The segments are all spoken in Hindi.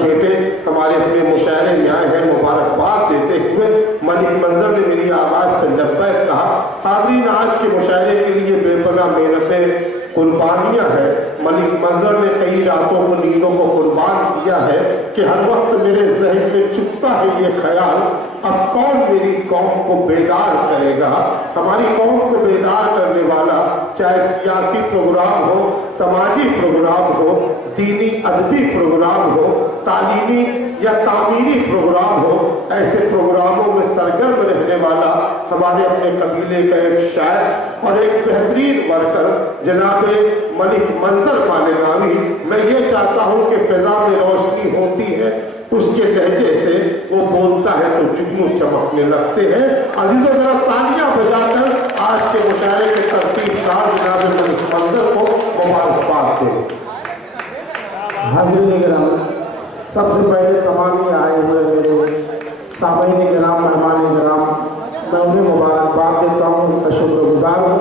बेटे हमारे अपने मुशायरे यहाँ है, मुबारकबाद देते हुए मलिक मंजर ने मेरी आवाज़ पर लब्बैक कहा। हाज़रीन, आज के मुशायरे के लिए बेपनाह मेहनतें कुर्बानियाँ हैं। मलिक मंजर ने कई रातों को नींदों को कुर्बान किया है कि हर वक्त मेरे ज़हन में चुभता है ये ख्याल, अब कौन मेरी कौम को बेदार करेगा। हमारी कौम को बेदार करने वाला, चाहे सियासी प्रोग्राम हो, समाजी प्रोग्राम हो, दीनी अदबी प्रोग्राम हो, तालीमी या तामीरी प्रोग्राम हो, ऐसे प्रोग्रामों में सरगर्म रहने वाला हमारे अपने कबीले का एक शायर और एक बेहतरीन वर्कर जनाबे मलिक मंजर मालेगावी, मैं ये चाहता हूँ कि फिजा में रोशनी होती है, उसके लहजे से वो बोलता है तो जुगनू चमकने लगते हैं। अजीजों, जरा तालियां बजाकर आज के मुशायरे के तरतीबकार जनाब मलिक मंजर को मुबारकबाद दें। हाज़रीन किराम, सबसे पहले तमाम आए हुए मेरे सामईन किराम, मेहमान किराम, मैं उन्हें मुबारकबाद देता हूँ, उनका शुक्रगुजार हूँ।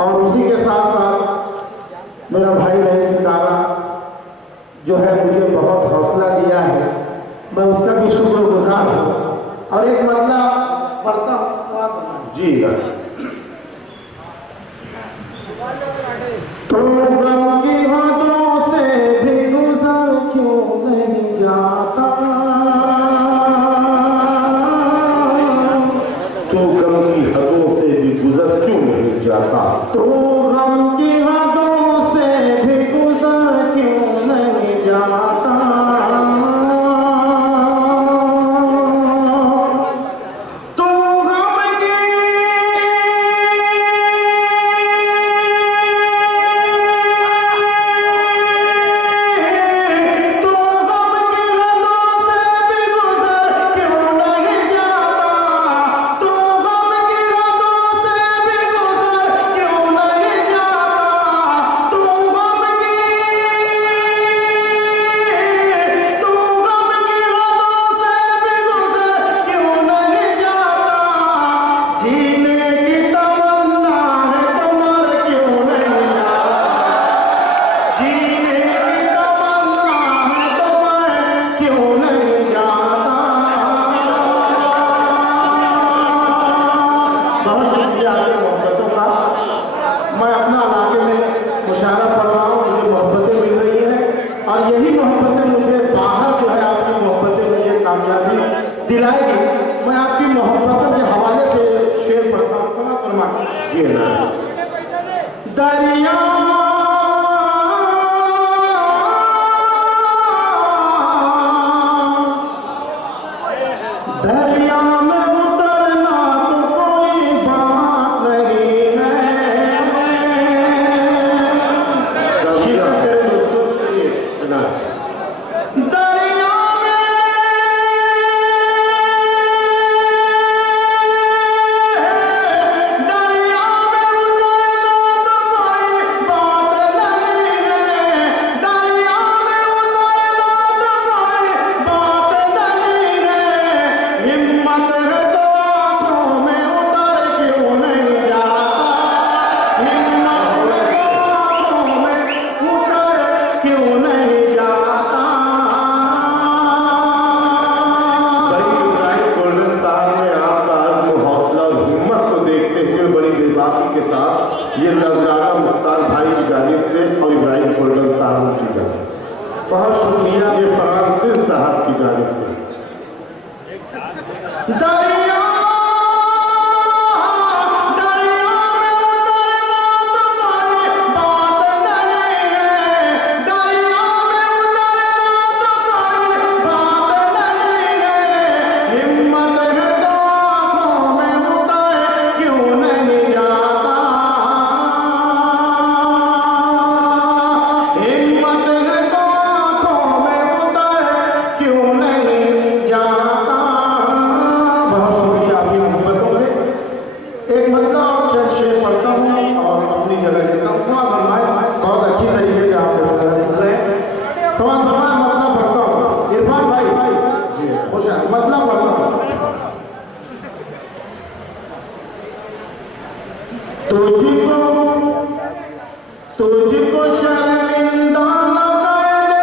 और उसी के साथ साथ मेरा भाई रईस इदारा जो है मुझे बहुत हौसला दिया है, मैं उसका भी शुक्रगुजार हूँ। और एक मतलब पढ़ता हूँ जी, तो गम की हाथों से भी गुजर क्यों नहीं जाता, तो गम की हदों से भी गुजर क्यों नहीं जाता, तो गम की हाथों से भी गुजर क्यों नहीं जाता, तुझको शर्मिंदा न कर दे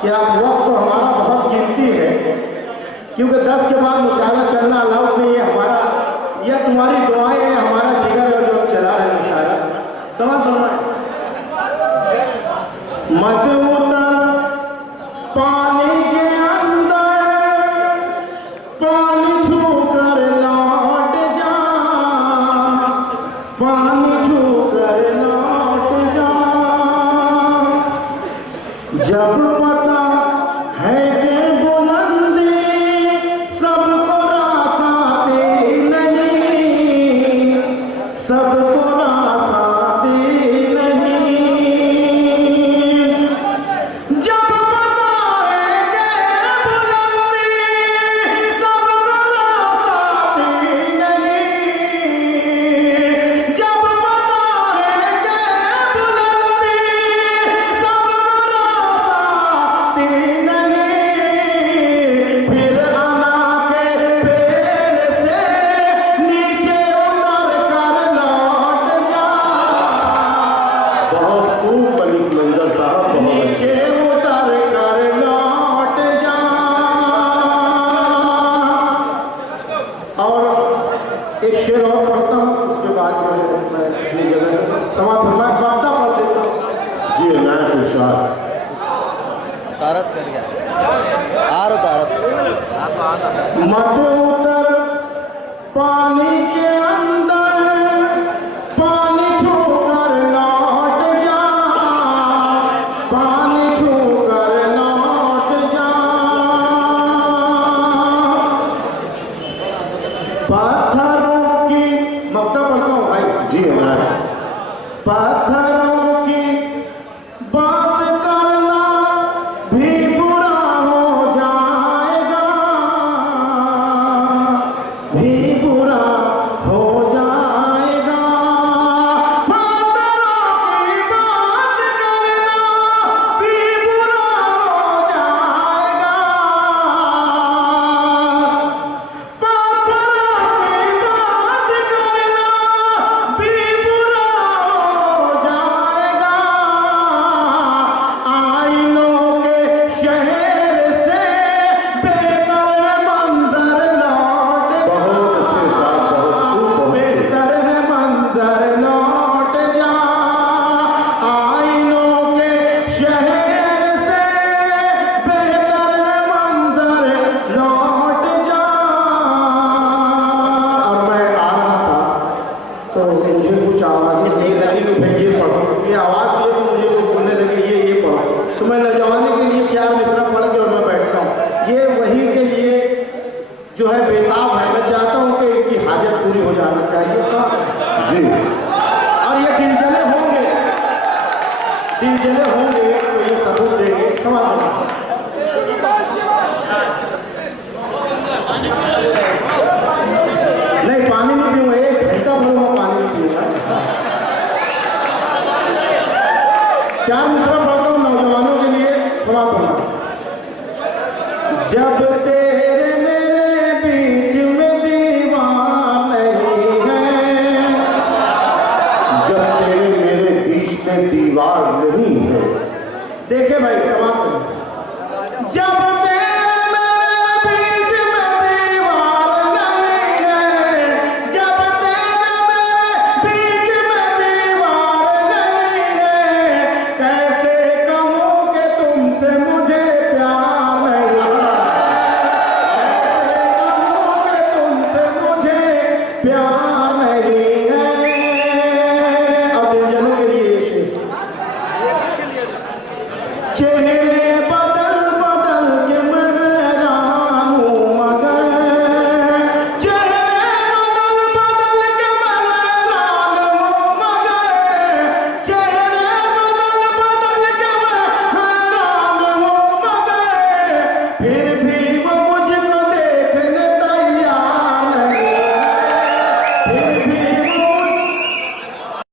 कि आप वक्त तो हमारा बहुत कीमती है, क्योंकि 10 के बाद मुशायरा चलना अलाउड नहीं है हमारा। यह तुम्हारी दुआएं हैं, हमारा जिगर है जो चला रहे मुशायरा। समझ फरमाए। मत उतर पानी के अंदर, पानी छू कर लौट जा, पानी छू कर लौट जा। जब पता है कि बुलंदी सबको रासाते नहीं, सबको रासाते नहीं। जब पता है कि बुलंदी सबको रासाते नहीं, जब पता है कि बुलंदी सबको रासाते नहीं, फिर अना के पेड़ से नीचे उतर कर लौट जा। बहुत खूब मलिक मंजर साहब, बहुत नीचे उतर कर लौट जा। और एक शेर और पढ़ता हूँ, उसके बाद जो है मैं अपनी जगह समाप्त फरमाए वादा पढ़ देता हूँ। जी नायक इरशाद। तारत कर गया आर तारत मत उतर पानी के अंदर, पानी छू कर लौट जा, पानी छू कर लौट जा। पत्थरों की मक्ता पढ़ता हूँ भाई। जी नायक। पत्थरों की बात करना भी बुरा हो जाएगा, भी बुरा हो जाएगा। पत्थरों की बात करना भी बुरा हो जाएगा, पत्थरों की बात करना भी बुरा हो जाएगा। आईनों के शहर से बेहतर मंजर लौट जा, बहुत अच्छे साहब, बहुत खूब, बेहतर है मंजर लौट जा। आईनों के शहर से बेहतर है मंजर लौट जा। अब मैं आ रहा था तो मुझे कुछ आवाज़ें नहीं लगी कि मैं ये पढ़ूँ, ये आवाज़ लिए तो मुझे कुछ सुनने लगे ये पढ़ो। तो मैं नौजवानी के लिए 4 मिसरा पढ़ के और मैं बैठता हूँ। ये वही के लिए जो है बेताब है। मैं चाहता हूँ कि इनकी हाजत पूरी हो जाना चाहिए जी। और ये दिलजले होंगे, दिलजले होंगे तो ये सबूत देंगे। समझ लो। नहीं पानी नहीं पीऊँगा, 1 घंटा भर मैं पानी नहीं पीऊँगा। 4 मिसरा पढ़ता हूँ नौजवानों के लिए। समाप्त होना। जब तेरे मेरे बीच में दीवार नहीं है, जब तेरे मेरे बीच में दीवार नहीं है। देखे भाई समाप्त